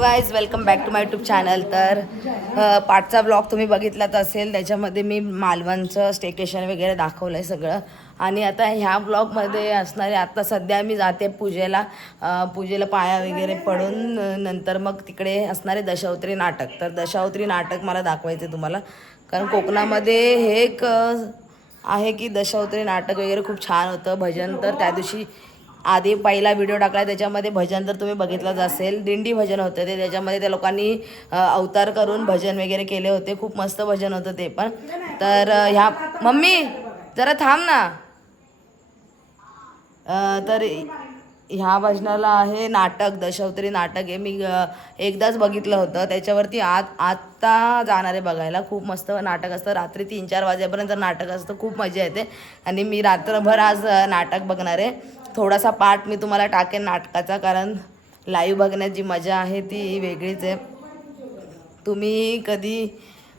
Guys welcome back to my YouTube channel तर पाठचा blog तुम्ही बघितलाच असेल. त्याच्यामध्ये मी मालवणचं स्टेकेशन वगैरे दाखवलं आहे सगळं. आणि आता ह्या ब्लॉगमध्ये असणारे आता सध्या मी जाते पूजेला. पूजेला पाया वगैरे पडून नंतर मग तिकडे असणारे दशावत्री नाटक. तर दशावत्री नाटक मला दाखवायचे तुम्हाला. कारण कोकणामध्ये हे एक आहे की दशावत्री नाटक वगैरे खूप छान होतं. भजन तर त्या दिवशी आधी पहिला व्हिडिओ टाकला त्याच्यामध्ये भजन तर तुम्ही बघितलंच असेल. दिंडी भजन होतं ते त्याच्यामध्ये त्या लोकांनी अवतार करून भजन वगैरे केले होते. खूप मस्त भजन होतं ते पण. तर ह्या मम्मी जरा थांब ना. तर ह्या भजनाला आहे नाटक दशावतरी नाटक आहे मी एकदाच बघितलं होतं. त्याच्यावरती आत आत्ता जाणार आहे बघायला. खूप मस्त नाटक असतं. रात्री तीन चार वाजेपर्यंत नाटक असतं. खूप मजा येते. आणि मी रात्रभर आज नाटक बघणार आहे. थोडासा पार्ट मी तुम्हाला टाकेन नाटकाचा कारण लाईव्ह बघण्यात जी मजा आहे ती वेगळीच आहे. तुम्ही कधी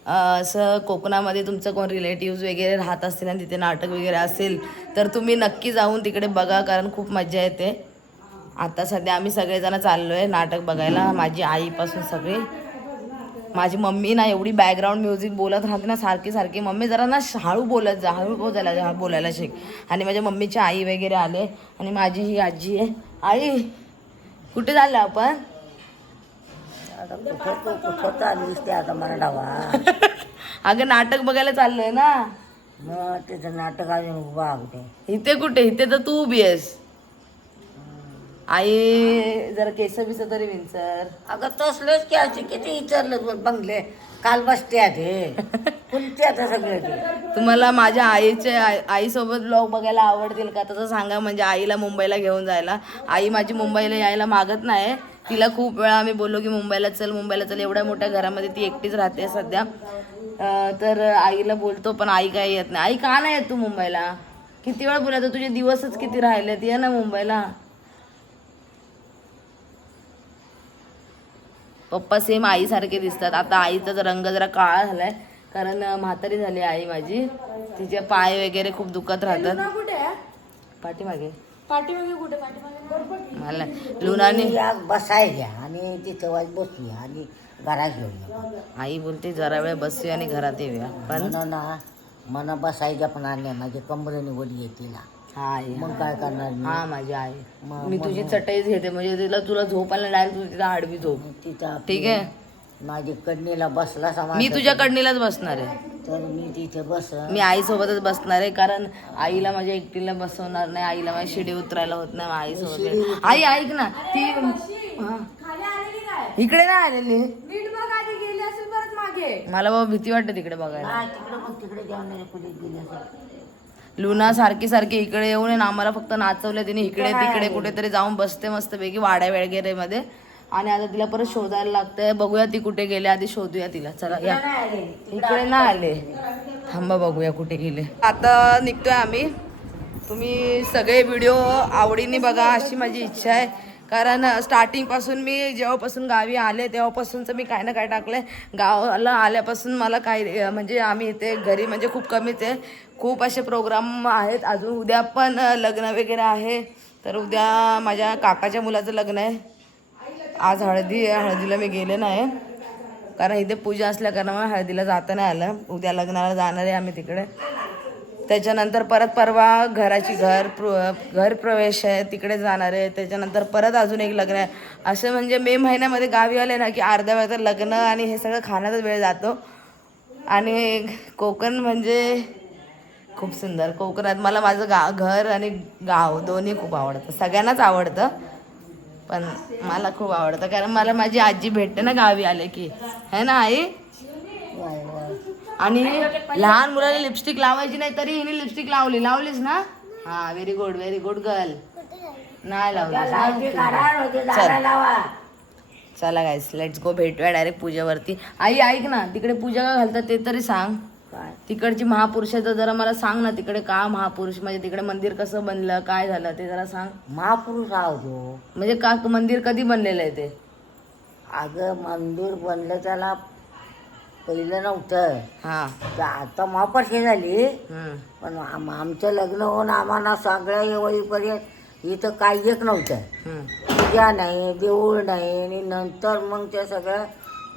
असं कोकणामध्ये तुमचं कोण रिलेटिव्ज वगैरे राहत असतील आणि तिथे नाटक वगैरे असेल तर तुम्ही नक्की जाऊन तिकडे बघा कारण खूप मजा येते. आता सध्या आम्ही सगळेजण चाललो आहे नाटक बघायला. माझी आईपासून सगळी. माझी मम्मी ना एवढी बॅकग्राऊंड म्युझिक बोलत राहते ना सारखी सारखी. मम्मी जरा ना हळू बोलत जा हळू बोलायला जा बोलायला शिक. आणि माझ्या मम्मीची आई वगैरे आले. आणि माझी ही आजी आहे. आई कुठे चाललो आपण? अगं नाटक बघायला चाललोय ना. मग तिथं नाटक अजून उभा इथे कुठे? इथे तर तू उभी आहेस. आई जरा केस बिस तरी विंचर अगं तसलंच की अशी किती विचारलं बंगले. काल बसते ते. कुलते आता सगळे ते. तुम्हाला माझ्या आईचे आई- आईसोबत ब्लॉग बघायला आवडतील का? तसं सांगा म्हणजे आईला मुंबईला घेऊन जायला. आई माझी मुंबईला यायला मागत नाही. तिला खूप वेळा आम्ही बोललो की मुंबईला चल मुंबईला चल. एवढ्या मोठ्या घरामध्ये ती एकटीच राहते सध्या. अं, तर आईला बोलतो पण आई काही येत नाही. आई का नाही येत तू मुंबईला? किती वेळा बोलायचं तुझे दिवसच किती राहिलेत? ये ना मुंबईला. पप्पा सेम आईसारखे दिसतात. आता आईचा जर रंग जरा काळा झालाय. कारण अं, म्हातारी झाली आई माझी. तिचे पाय वगैरे खूप दुखत राहतात. कुठे आहे? पाठीमागे. पाठीमागे कुठे? पाठीमागे मला लुनाने बसाय घ्या आणि तिथं वाज बसूया आणि घरात घेऊन या. आई बोलते जरा वेळ बसूया आणि घरात येऊया. पण ना मना बसायच्या पण आणल्या माझी कंबरणी वडी आहे तिला. हा आई. मग काय करणार मी? हा माझी आई. मग- मी तुझी चटईच घेते. म्हणजे तिला तुला झोपायला डायरेक्ट तू तिला आडवी झोप. तिथं आपली- ठीक आहे? माझी कडणीला बसला समा मी तुझ्या कडनीलाच बसणार आहे. तर मी तिथे बस मी आईसोबतच बसणार आहे कारण आईला माझ्या एकटीला बसवणार नाही. आईला माझी शिडी उतरायला होत नाही आईसोबत. आई ऐक ना. ती हा. खाली आलेली काय? इकडे नाही आलेली. मला बाबा भीती वाटते तिकडे बघायला. तिकडे मग गेले असेल. लुना सारखी सारखी इकडे येऊन आम्हाला फक्त नाचवलं तिने. इकडे तिकडे कुठेतरी जाऊन बसते मस्त पैकी वाड्या वगैरे मध्ये आणि आता तिला परत शोधायला लागतंय. बघूया ती कुठे गेले. आधी शोधूया तिला. चला या. इकडे ना आले. थांबा बघूया कुठे गेले. आता निघतोय आम्ही. तुम्ही सगळे व्हिडिओ आवडीने बघा अशी माझी इच्छा आहे. कारण स्टार्टिंगपासून मी जेव्हापासून गावी आले तेव्हापासूनचं मी काय ना काय टाकलं आहे गावाला आल्यापासून मला काही म्हणजे आम्ही इथे घरी म्हणजे खूप कमीच आहे. खूप असे प्रोग्राम आहेत. अजून उद्या पण लग्न वगैरे आहे. तर उद्या माझ्या काकाच्या मुलाचं लग्न आहे. आज हळदी आहे. हळदीला मी गेले नाही. कारण इथे पूजा असल्या कारणामुळे हळदीला जाता नाही आलं. उद्या लग्नाला जाणार आहे आम्ही तिकडे. त्याच्यानंतर परत परवा घराची घर प्र घर प्रवेश आहे तिकडे जाणार आहे. त्याच्यानंतर परत अजून एक लग्न आहे. असं म्हणजे मे महिन्यामध्ये गावी आले ना की अर्ध्या वेळ तर लग्न आणि हे सगळं खाण्यातच वेळ जातो. आणि कोकण म्हणजे खूप सुंदर. कोकणात मला माझं गा घर आणि गाव दोन्ही खूप आवडतं. सगळ्यांनाच आवडतं पण मला खूप आवडतं. कारण मला माझी आजी भेटते ना गावी आले की. है ना आई? आणि लहान मुलाला लिपस्टिक लावायची नाही तरी हिने लिपस्टिक लावली. लावलीस ना? हा very good very good girl नाही लावली चल. चला गाईस लेट्स गो भेटूया डायरेक्ट पूजेवरती. आई ऐक ना तिकडे पूजा का घालतात ते तरी सांग. काय? तिकडची महापुरुषाचं जरा मला सांग ना तिकडे का महापुरुष म्हणजे तिकडे मंदिर कसं बनलं काय झालं ते जरा सांग. महापुरुष आहो म्हणजे का मंदिर कधी बनलेलं आहे ते? अगं मंदिर बनलं त्याला पहिलं नव्हतं. हा. तर आता महापर्षी झाली. हम्म. पण आम- आमचं लग्न होऊन आम्हाला सगळ्या येवळीपर्यंत इथं काही एक नव्हतं. हम्म. पूजा नाही देऊळ नाही आणि नंतर मग ते सगळं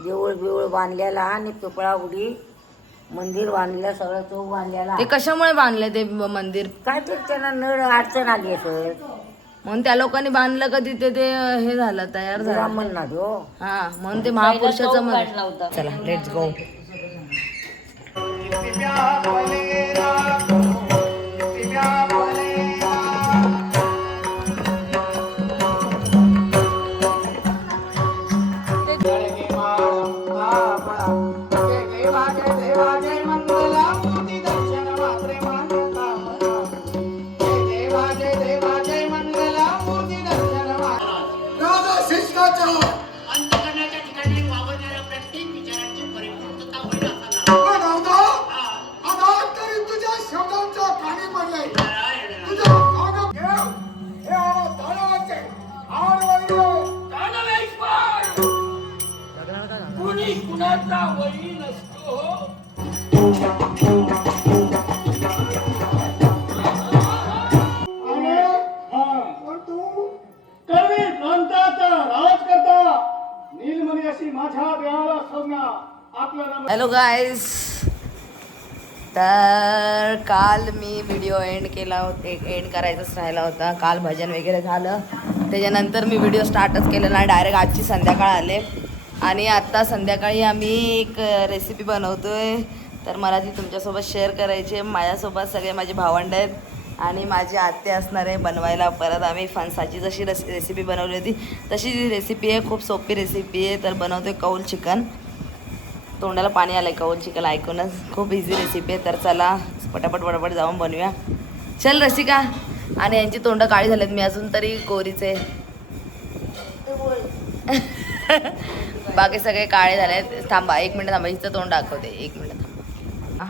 देऊळ बिऊळ बांधलेला आणि पिपळा उडी मंदिर बांधलं सगळं तो बांधलेला. ते कशामुळे बांधले ते ब- मंदिर? काय ते त्यांना नळ अडचण आली असेल. म्हणून त्या लोकांनी बांधलं का तिथे ते हे झालं तयार झालं. ना हो. हा म्हणून ते महापुरुषाचं मंदिर. चला लेट्स गो राजा शिष्टाचार अंतकरणाच्या ठिकाणी वावरणाऱ्या प्रत्येक विचारांची परिपूर्तता होईल असा नव्हता आता तरी तुझ्या शब्दांच्या कानी पडले. तुझ्या कानात घेऊ हे आम्हा दानवाचे. आड वैर दानवेश्वर! कुणी कुणाचा वैरी नसतो हॅलो गाईज तर काल मी व्हिडिओ एंड केला होता एंड करायचाच राहिला होता. काल भजन वगैरे झालं. त्याच्यानंतर मी व्हिडिओ स्टार्टच केला नाही. डायरेक्ट आजची संध्याकाळ आले. आणि आत्ता संध्याकाळी आम्ही एक रेसिपी बनवतोय. तर मला ती तुमच्यासोबत शेअर करायची आहे. माझ्यासोबत सगळे माझे भावंड आहेत. आणि माझी आत्ते असणार आहे बनवायला. परत आम्ही फणसाची जशी रेस रेसिपी बनवली होती तशी जी रेसिपी आहे. खूप सोपी रेसिपी आहे. तर बनवतोय कौल चिकन. तोंडाला पाणी आलंय कौल चिकन ऐकूनच. खूप इझी रेसिपी आहे. तर चला पटापट पटापट जाऊन बनवूया. चल रसिका. आणि यांची तोंड काळी झालेत. मी अजून तरी गोरीचे बाकी सगळे काळे झालेत. थांबा एक मिनिट थांबा. हिचं तोंड दाखवते. एक मिनिट थांबा.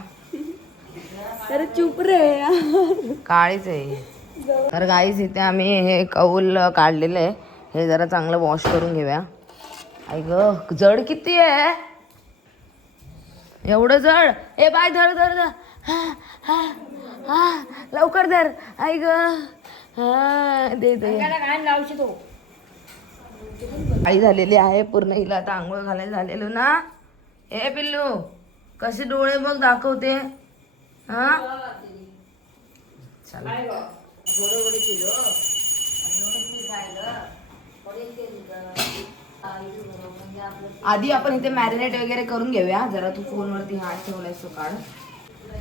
अरे चुप रे काळीच आहे. तर गाईच इथे आम्ही हे कौल काढलेलं आहे. हे जरा चांगलं वॉश करून घेऊया. आई ग जड किती आहे? एवढं जड. ए बाय धर धर धर. हा, हा, हा, लवकर धर. आई ग. हा दे दे. आई झालेली आहे पूर्ण हिला आता आंघोळ घालायला झालेलो ना. ए पिल्लू कसे डोळे बघ दाखवते. हा? चला. आधी आपण इथे मॅरिनेट वगैरे करून घेऊया. जरा तू फोनवरती हात ठेवलायस तो काढ.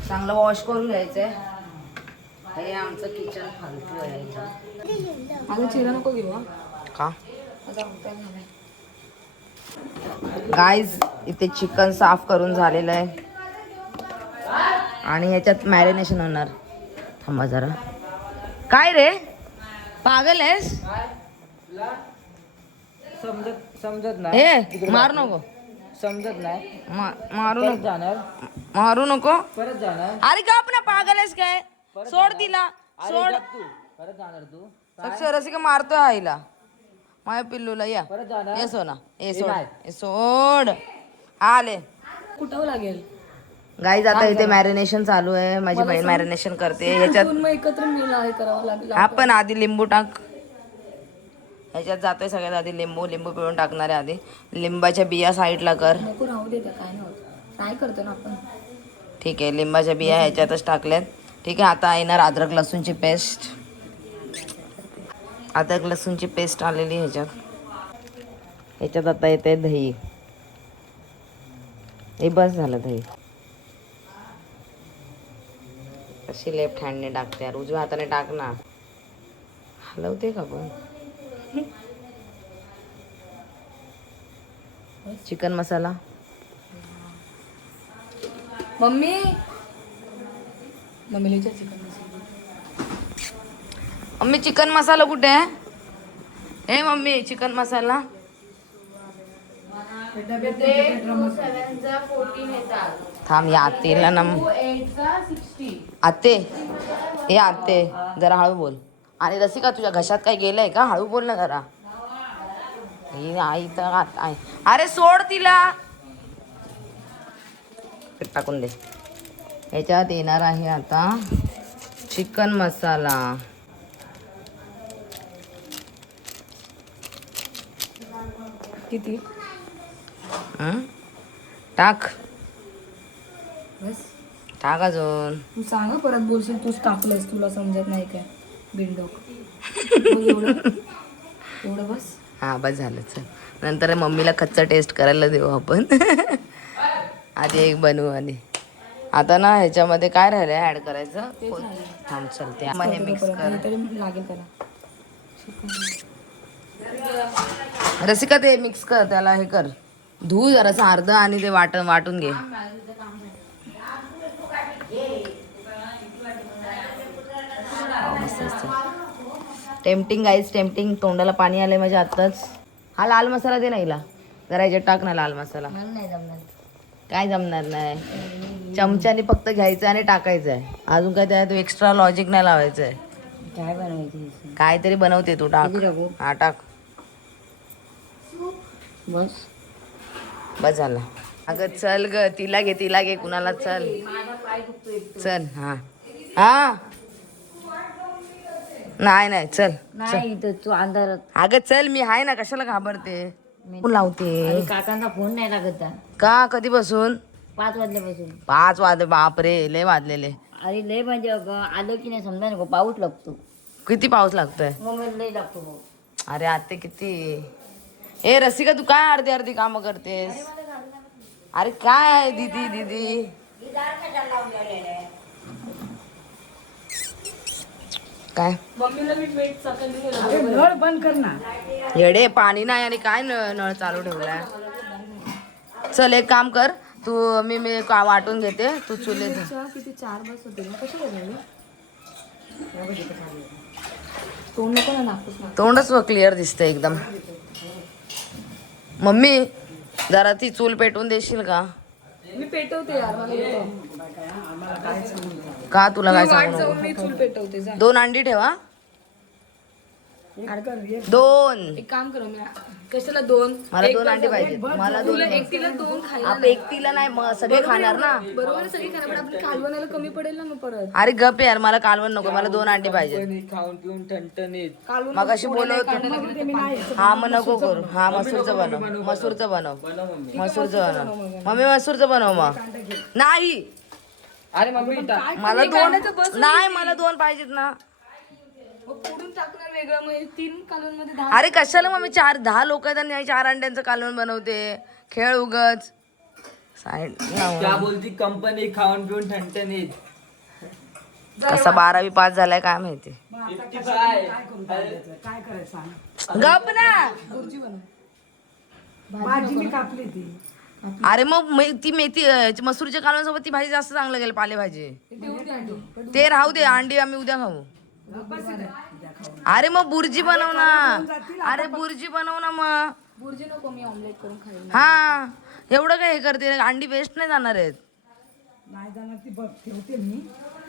चांगलं वॉश करून घ्यायचंय. हे आमचं किचन फालतू आहे. माझा चिरा नको घेऊ. का. गाईज इथे चिकन साफ करून झालेलं आहे. आणि ह्याच्यात मॅरिनेशन होणार. थांबा जरा. काय रे? पागल आहेस? समजत समजत नाही. मारू नको. समजत नाही. मा- मारू परत नको. जाणार. मारू नको. परत जाणार. अरे का पण पागल आहेस काय? सोड तिला. अरे सोड. जा तू. परत जाणार तू. अक्षर का मारतोय आईला. माझ्या पिल्लूला या. परत जाणार. ये सोना. ए सोड. नाही. ए सोड. आले. कुटावं लागेल? गाईज आता इथे मॅरिनेशन चालू आहे. माझी बहीण मॅरिनेशन करते. ह्याच्यात मग एकत्र मिळून हे करावं लागेल आपण आधी लिंबू टाक. ह्याच्यात जातोय सगळ्यात आधी लिंबू लिंबू पिळून टाकणार आहे आधी. लिंबाच्या बिया साईडला कर. नको राहू दे त्या काय नाही होत. ट्राय करतो ना आपण. ठीक आहे लिंबाच्या बिया ह्याच्यातच टाकल्यात. ठीक आहे आता येणार अद्रक लसूणची पेस्ट. अद्रक लसूणची पेस्ट आलेली ह्याच्यात. ह्याच्यात आता येते दही. हे बस झालं दही. कशी लेफ्ट हँडने टाकते यार. उजव्या हाताने टाक ना हलवते का पण? Chicken masala mummy. विचार chicken masala. Mummy chicken masala कुठे आहे? ए मम्मी चिकन मसाला थांब या आत्तेला ना आत्ते. ए आत्ते जरा हळू बोल. आणि रसिका तुझ्या घशात काय गेलंय का? हळू बोल ना जरा. आई तर आई अरे सोड तिला. टाकून दे. ह्याच्यात येणार आहे आता चिकन मसाला. किती? हं? टाक. बस. टाक अजून. तू सांग परत बोलशील तूच टाकलंयस तुला समजत नाही काय. एवढं? एवढं बस? हा बस झालं चल. नंतर मम्मीला कच्चा टेस्ट करायला देऊ आपण. आधी एक बनवू आधी. आता ना ह्याच्यामध्ये काय राहिलंय? ऍड करायचं? थांब चलते हे मिक्स कर. हे रसिका ते मिक्स कर त्याला हे कर. धू जरासं अर्ध आणि ते वाट वाटून घे. Tempting guys tempting. तोंडाला पाणी आलंय माझ्या आत्ताच. हा लाल मसाला दे ना हिला. जरा याच्यात टाक ना लाल मसाला. नाही काय जमणार नाही. चमच्याने फक्त घ्यायचं आणि टाकायचं आहे अजून काय त्यात एक्स्ट्रा लॉजिक नाही लावायचं आहे काय बनवायची काहीतरी बनवते तू टाक? हा टाक. बस. बस झाला. अगं चल ग तिला घे तिला घे कुणाला चल. चल हा. हा? नाही नाही चल नाही इथं तू अंधारात. अगं चल मी आहे ना कशाला घाबरते? फोन लावते. काकांचा फोन नाही लागत का? का कधीपासून? पाच वाजल्यापासून. पाच वाजले बापरे लय वाजलेले. अरे लय म्हणजे अगं आलं की नाही समजा नको पाऊस लागतो. किती पाऊस लागतोय? मग लय लागतो अरे आते किती? ए रसिका तू काय अर्धी अर्धी कामं करतेस? अरे काय दीदी दीदी? काय? मम्मीला मी वेट चाकली येडे पाणी नाही आणि काय नळ नळ चालू ठेवलाय? चल एक काम कर तू मी मी का- वाटून घेते तू चुले. किती चार बस होते ना? कशी तोंड नको ना नापूस ना. तोंडच क्लिअर दिसतंय एकदम. मम्मी जरा ती चूल पेटवून देशील का? मी पेटवते यार मला येतं. का तुला काय सांगू जाऊन नको? मी चूल पेटवते जा दोन अंडी ठेवा दोन. एक काम करू मी कशाला दोन? मला दोन अंडी पाहिजे मला दोन तुला एकटीला दोन खायला आप एकटीला नाही सगळे खाणार ना? बरोबर आहे, सगळी खाणार पण आपण कालवणाला कमी पडेल ना मग परत? अरे गप यार मला कालवण नको मला दोन अंडी पाहिजे खाऊन पिऊन ठणठणीत मग अशी बोलवत हा मग नको करू. हा मसूरचं बनव. मसूरचं बनव. मसूरचं बनव. मम्मी. मसूरचं बनव मग. नाही. अरे मम्मी मला दोन नाही. मला दोन पाहिजेत ना. फोडून टाकणार वेगळं मग हे तीन कालवणमध्ये दहा अरे कशाला मग मी चार दहा लोक आहेत आणि चार अंड्यांचं कालवण बनवते. खेळ उगच. साईड त्या बोलती कंपनी खाऊन पिऊन ठणठणीत. कसा बारावी पास झालाय काय माहिती? गप ना. अरे मग मे- ती मेथी अं, मसूरच्या कालवणासोबत ती भाजी जास्त चांगलं गेलं पालेभाजी. ते राहू दे अंडी आम्ही उद्या खाऊ. अरे मग बुर्जी बनव ना. अरे बुर्जी बनव ना मग. बुर्जी नको मी ऑमलेट करून खाईल हा. एवढं काय हे करते? अंडी वेस्ट नाही जाणार आहेत. नाही जाणार ती बघ ठेवते मी.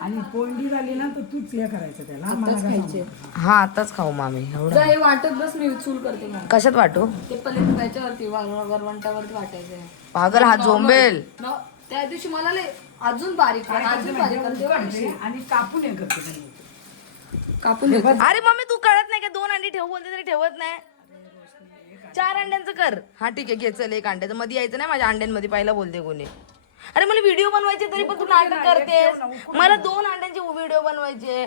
आणि कोंडी झाली ना तर तूच हे करायचं त्याला. मला काय खायचे. हा आताच खाऊ मामी एवढं. जा हे वाटत बस मी चूल करते मग. कशात वाटू? ते पहिले त्याच्यावरती वर- वरवंटावरती वाटायचं पागल हा झोंबेल. त्या दिवशी मला लय अजून बारीक कर, अजून बारीक करते आणि कापून हे करते. कापून. अरे मम्मी तू कळत नाही का? दोन अंडी ठेव बोलते तरी ठेवत नाही. चार अंड्यांचं कर. हा ठीक आहे घे चल एक अंड्याचं मध्ये यायचं नाही माझ्या अंड्यांमध्ये पहिला बोलते कोणी. अरे मला व्हिडिओ बनवायचे तरी पण तू नाटक करतेस. मला दोन अंड्यांचे व्हिडिओ बनवायचे.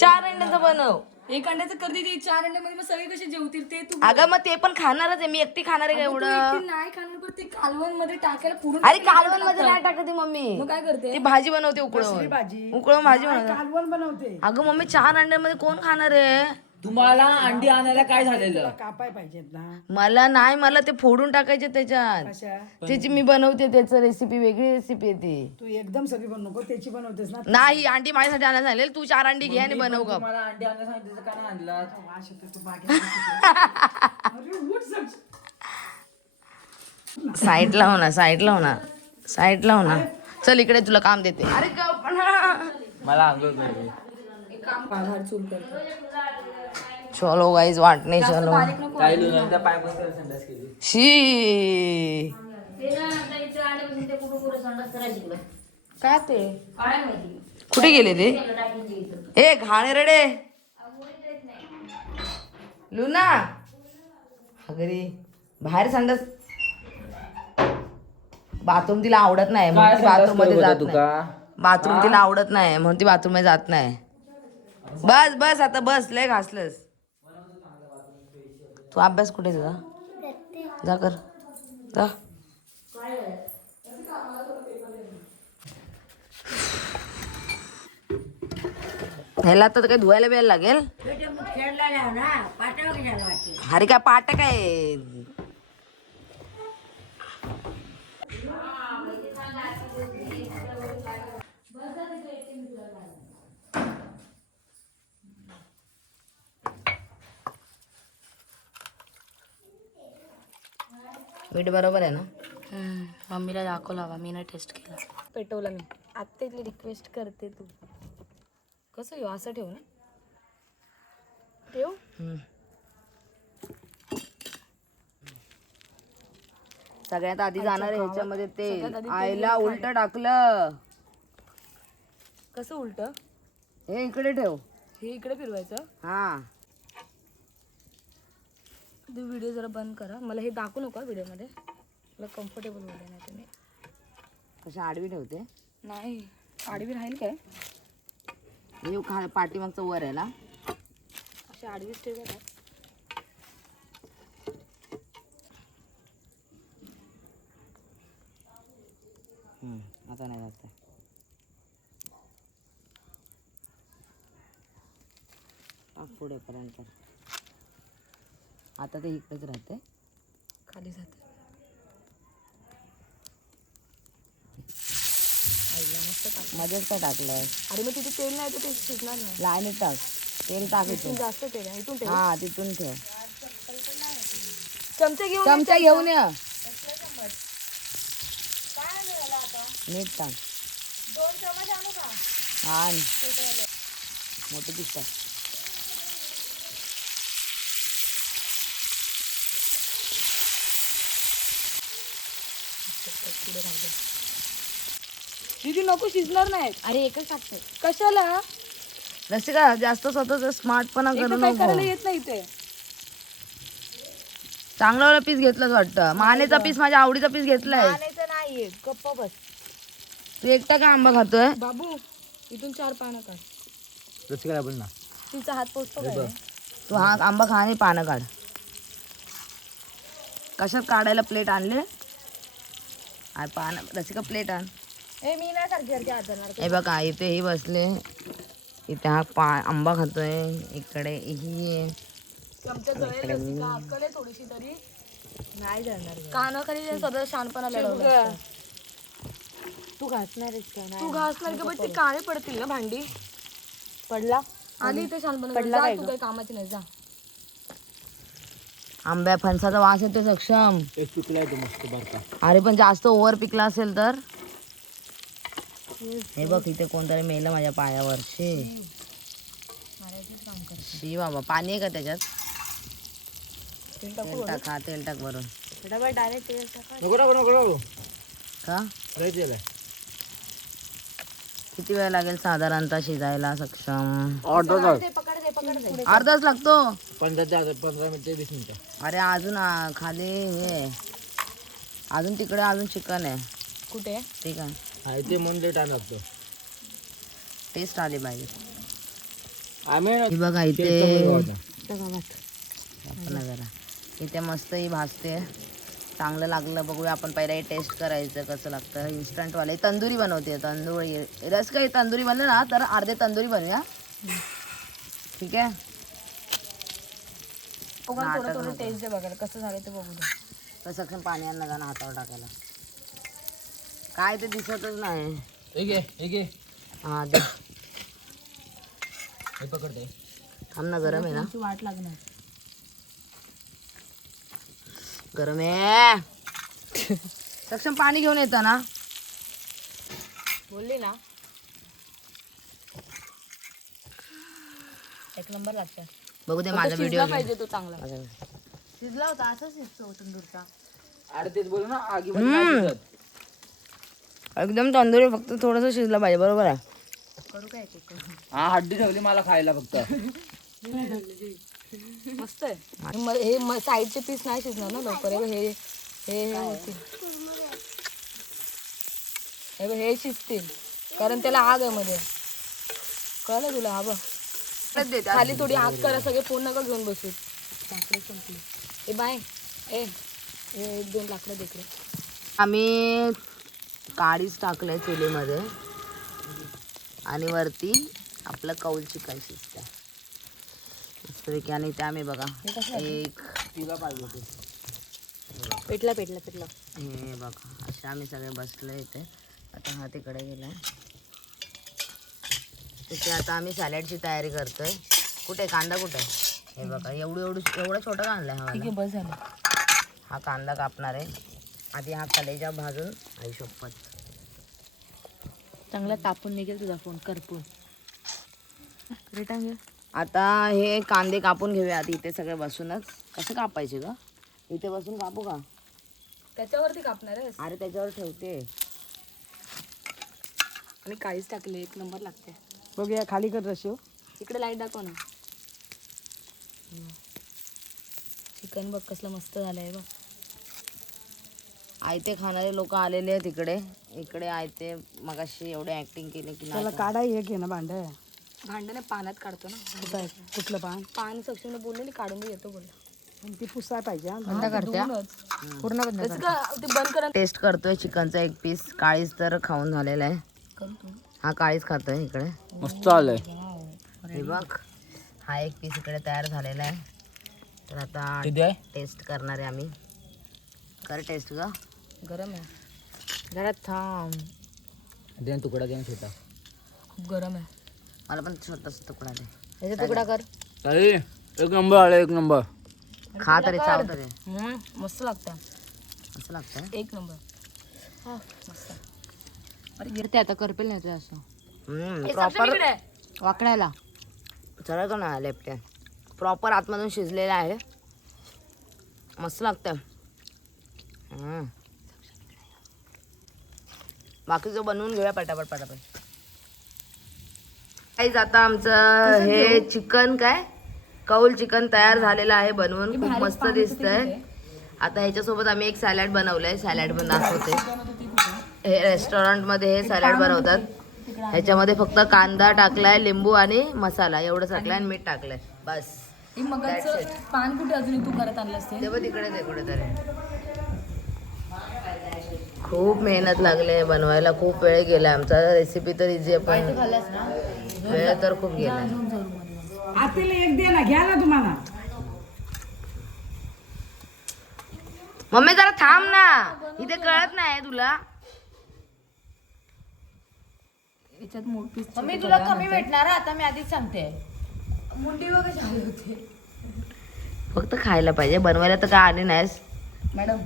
चार अंड्यांचं बनव. एक अंड्याचं करते ती चार अंड्यामध्ये मग सगळे कसे जेवतील ते तू अगं मग ते पण खाणारच आहे मी एकटी खाणार आहे का तू एवढं? एकटी नाही खाणार पण ते कालवणमध्ये टाकायला पुरून अरे कालवणमध्ये नाही टाकते मम्मी. मग काय करते? ती भाजी बनवते उकळून उकळून भाजी? बनवते. कालवण बनवते. अगं मम्मी चार अंड्यांमध्ये कोण खाणार आहे? तुम्हाला अंडी आणायला काय झालेलं? कापाय पाहिजेत ना. मला नाही मला ते फोडून टाकायचे त्याच्यात. त्याची मी बनवते त्याचं रेसिपी वेगळी रेसिपी आहे ती. तू एकदम सगळी पण नको त्याची बनवतेस ना नाही अंडी माझ्यासाठी आणायला झालेल. तू चार अंडी घे आणि बनव का तुम्हाला अंडी आणायला सांगितलं का नाही आणलात? वास येतो तो बागेत. अरे उठ सग. साईड लाव ना साईड लाव ना. साईड लाव ना. चल इकडे तुला काम देते. अरे. मला आंघोळ करते. चलो गाईज वाटणे चलो. शी. काय ते? कुठे गेले ते? ए घाणे रडे लुना. घरी बाहेर संडास. बाथरूम तिला आवडत नाही म्हणून ती बाथरूममध्ये जात नाही. बाथरूम तिला आवडत नाही म्हणून ती बाथरूममध्ये जात नाही. बस बस आता बस लय घासलंस. तू अभ्यास कुठे तुझा? जा कर. जा. ह्याला आता काही धुवायला बिवायला लागेल. अरे काय पाट काय? मीठ बरोबर आहे ना? मम्मीला दाखवला हवा मी ना टेस्ट केला. पेटवला मी. आत्ता इथली रिक्वेस्ट करते तू. कसं येऊ असं ठेव ना. ठेव. सगळ्यात आधी जाणार आहे ह्याच्यामध्ये ते. आईला उलट टाकलं. कसं उलट? हे इकडे ठेव. हे इकडे फिरवायचं? हा. तू व्हिडिओ जरा बंद करा. मला हे दाखवू नका व्हिडिओमध्ये मला कम्फर्टेबल होईल नाही तुम्ही. कशा आडवी ठेवते? नाही आडवी राहील काय? हे खा पाठीमागचं वर आहे ना? अशी आडवीच आहे हम्म, आता नाही जात पुढेपर्यंत आता ते इकडेच राहते खाली जाते. मध्येच काय टाकलं अरे मग तिथे तेल नाही तर ते शिजणार नाही. लाईनीत टाक. तेल टाक इथून. इथून जास्त तेल आहे. इथून तेल. हा तिथून ठेव. चमचे घेऊन चमचा घेऊन ये. मीठ टाक. हा आण. मोठे दिसतात दीदी नको शिजणार नाही अरे एकच टाकते कशाला? रसिका जास्त स्वतःच स्मार्टपणा करू एकच काय नको. करायला येत नाही इथे? चांगला पीस घेतलाच वाटतं. मानेचा पीस माझ्या आवडीचा पीस घेतलाय आणायचं नाहीये. गप्प बस. तू एकटा का आंबा खातोय? बाबू इथून चार पानं काढ. रसिकाला बोल ना. तिचा हात पोचतो काय तू हा आंबा खा आणि पानं काढ. कशात काढायला प्लेट आणले? आ, पानं रसिका प्लेट आण. ए मी सारखी हे बघा इथे ही बसले. इथे हा पा आंबा खातोय. इकडे ही थोडीशी तरी. नाही जाणार कानाखाली सदा शानपणा लढवलं तू घासणारच का? तू घासणार का? बट ते काळे पडतील ना भांडी. पडला? आली इथे शानपणा काही कामाची नाही जा. आंब्या फणसाचा वास येतो सक्षम. एक चुकलाय तो मस्त बरका अरे पण जास्त ओव्हर पिकला असेल तर? हे बघ इथे कोणतरी मेलं माझ्या पायावर शी शी बाबा पाणी आहे का त्याच्यात? तेल टाक हा तेल टाक बरोबर डायरेक्ट तेल टाका. नको नको नको नको का? लय तेल आहे. किती वेळ लागेल साधारणतः शिजायला सक्षम? ऑर्डर ते पकड दे पकड दे अर्धाच लागतो? पंधरा ते पंधरा मिनिटे वीस मिनिटं. अरे अजून आ, खाली हे आहे. अजून तिकडे अजून चिकन आहे. कुठे? ठीक आहे. हा ते म्हणून टाइम लागतो टेस्ट आली पाहिजे. आम्ही हे बघा इथे आपण जरा. इथे मस्त ही भाजते. चांगलं लागलं बघूया आपण पहिला हे टेस्ट करायचं कसं लागतं. इन्स्टंटवाले तंदुरी बनवते तंदुरी. रस काही तंदुरी बनलं ना तर अर्धे तंदुरी बनवूया ठीक आहे? बघा थोडं थोडं टेस्ट दे बघायला. कसं झालं ते बघू दे. तर सक्षम पाणी आणलं जाणं हातावर टाकायला. काय ते दिसतच नाही. एक आहे एक आहे हा दे. हे पकडते थांब ना गरम आहे ना. तुमची वाट लागणार. गरम आहे. सक्षम पाणी घेऊन येतं ना. बोलली ना. एक नंबर लागतं बघू दे माझा व्हिडिओ पाहिजे तो चांगला. शिजला होता असं शिजतो तंदूरचा. अरे तेच बोल ना. एकदम तंदुरी फक्त थोडंसं शिजलं पाहिजे बरोबर आहे? करू काय हा हड्डी ठेवली मला खायला फक्त. मस्त आहे. हे साईडचे पीस नाही शिजणार ना लवकर. हे हे हे हे हे हे शिजतील. कारण त्याला आग आहे मध्ये. कळलं तुला? हा बघ. खाली थोडी आग करा सगळे फोन नका घेऊन बसू. लाकडं संपली. ए बाय. ए एक दोन लाकडं देखले आम्ही काळीच टाकलंय चुलीमध्ये. आणि वरती आपलं कौल चिकन शिजतंय मस्तपैकी आणि इथे आम्ही बघा एक तिला पाहिजे पेटला पेटला पेटला. हे बघा असे आम्ही सगळे बसलो इथे. आता हा तिकडे गेलाय. तिथे आता आम्ही सॅलडची तयारी करतोय. कुठे कांदा कुठे हे बघा एवढं एवढं एवढा छोटा कांदा आहे हा आहे. बस झालं. हा कांदा कापणार आहे. आधी हा कलेजा भाजून आई शपथ. चांगला तापून निघेल तुझा फोन करपून. रिटर्न आता हे कांदे कापून घेऊया आधी इथे सगळे बसूनच. कसं कापायचे ग? इथे बसून कापू का? त्याच्यावरती कापणार आहेस? अरे त्याच्यावर ठेवते. आणि काळीच टाकले एक नंबर लागते. बघूया खाली कर रशिओ. इकडे लाइट दाखव ना. चिकन बघ कसलं मस्त झालंय बघ. आयते खाणारे लोक आलेले आहेत इकडे. इकडे आयते मगाशी एवढे ऍक्टिंग केले की त्याला नाही काढा एक घे ना भांड. भांडणे पाण्यात काढतो ना. कुठलं पान? पान सक्षम बोलले काढून येतो बोलला ती पुसाय पाहिजे हा. बंद करत्या पूर्ण बंद टेस्ट करतोय चिकनचा एक पीस काळीच तर खाऊन झालेला आहे. हा काळीच खातोय इकडे. मस्त आलंय. हे बघ हा एक पीस इकडे तयार झालेला आहे. तर आता आहे? टेस्ट करणार आहे आम्ही. कर टेस्ट ग. गरम आहे. जरा थांब. दे ना तुकडा दे ना छोटा. खूप गरम आहे. मला पण छोटासा तुकडा दे. त्याचा तुकडा कर. अरे एक नंबर आला एक नंबर. खा तरी चाव तरी. हम्म, मस्त लागतं असं लागतं एक नंबर. हा, मस्त. अरे गिरते आता करपेल नाही असं. प्रॉपर वाकडायला. का ना लेफ्ट हँड प्रॉपर आतमधून शिजलेला आहे. मस्त लागतं हम्म. बाकीचं बनवून घेऊया पटापट पटापट. काहीच आता आमचं हे चिकन काय? कौल चिकन तयार झालेलं आहे बनवून. खूप मस्त दिसतंय. आता ह्याच्यासोबत आम्ही एक सॅलड बनवलंय. सॅलड पण दाखवते. हे रेस्टॉरंटमध्ये हे सॅलड बनवतात. ह्याच्यामध्ये फक्त कांदा टाकलाय लिंबू आणि मसाला. एवढं टाकलाय आणि मीठ टाकलंय. बस. मगाचं पान कुठे अजून तू करत आणलंस ते तिकडे ते कुठेतरी. खूप मेहनत लागली बनवायला. खूप वेळ गेला आमचा. रेसिपी तर इझी आहे पण वेळ तर खूप गेला आतील एक दे ना घ्या ना तुम्हाला. मम्मी जरा थांब ना. इथे कळत नाही तुला. याच्यात मोठ पीस मम्मी तुला कमी भेटणार आता मी आधीच सांगते. मुंडी वगैरे झाले होते. फक्त खायला पाहिजे. बनवायला तर काय आली नाहीस? मॅडम.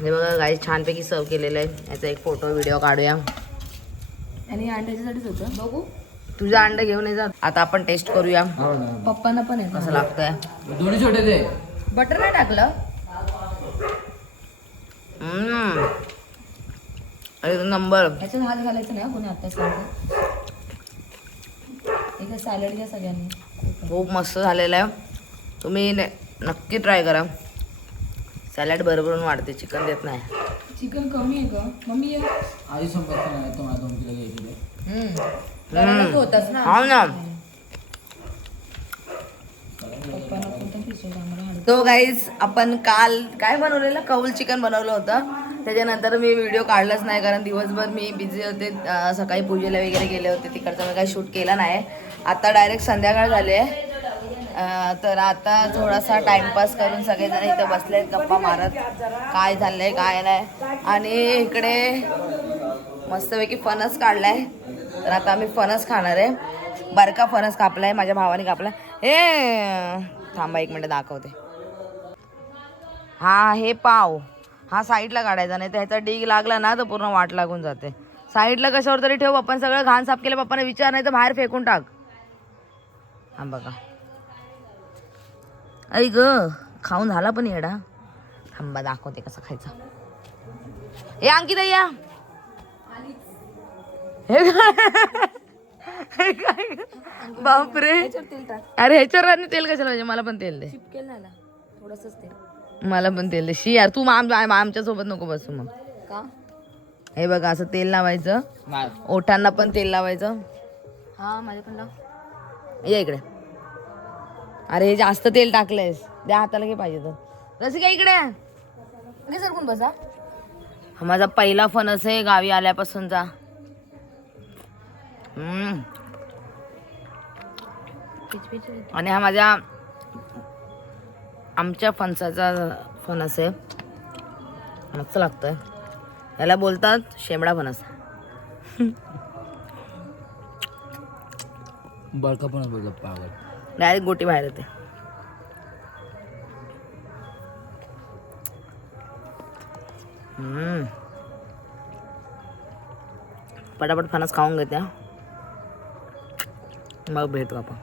हे बघा गाई छानपैकी सर्व केलेलं आहे. याचा एक फोटो व्हिडिओ काढूया. आणि अंड्याच्यासाठीच होतं. बघू. तुझा अंड घेऊन ये जा. आता आपण टेस्ट करूया. पप्पांना पण आहे कसं लागतंय? दोन्ही छोटे दे. बटर नाही टाकलं? हम्म. एक नंबर. याच्यात हात घालायचं नाही हा कोणी आता सांगतो एक सॅलड घ्या सगळ्यांनी. खूप मस्त झालेलं आहे. तुम्ही न- नक्की ट्राय करा. सॅलड भरभरून वाढते चिकन देत नाही. चिकन कमी आहे का मम्मी नाही तुम्हाला दोन किलो घ्यायचे. होताच ना. हो ना. तो गाईज आपण काल काय बनवलेलं? कौल चिकन बनवलं होतं. त्याच्यानंतर मी व्हिडिओ काढलाच नाही कारण दिवसभर मी बिझी होते सकाळी पूजेला वगैरे गेले होते तिकडचा मी काही शूट केला नाही. आता डायरेक्ट संध्याकाळ झाली आहे. तर आता थोडासा टाइमपास करून सगळेजण इथं बसले आहेत गप्पा मारत काय झालंय काय नाही. आणि इकडे मस्तपैकी फणस काढलाय. तर आता आम्ही फणस खाणार आहे. बारका फणस कापलाय माझ्या भावाने कापलाय. हे थांबा एक मिनटं दाखवते. हा हे पाव. हा साईडला काढायचा नाही त्याचा डीग लागला ना तर पूर्ण वाट लागून जाते. साईडला कशावर तरी ठेव आपण सगळं घाण साफ केलं पप्पाने विचार नाही तर बाहेर फेकून टाक. हा बघा. ऐ ग खाऊन झाला पण येडा. थांबा दाखवते कसा खायचा. ए अंकिता या. हे काय? बापरे. अरे ह्याच्यावर आणि तेल कशाला पाहिजे मला पण तेल दे. थोडंसंच तेल. मला पण तेल शी यार तू आम- आम- आमच्यासोबत नको बसू मग. का? हे बघा असं तेल लावायचं. मार. ओठांना पण तेल लावायचं. हा लाव. ये इकडे. अरे हे जास्त तेल टाकलंयस. द्या हाताला घे पाहिजे तर. रसिका इकडे. घे सरकून बसा. हा माझा पहिला फणस आहे गावी आल्यापासूनचा. आणि हा माझ्या आमच्या फणसाचा फणस आहे मस्त लागतोय. याला बोलतात शेमडा फणस. बळका पण डायरेक्ट गोटी बाहेर येते. पटापट फणस खाऊन घेते. मग भेटू आपण.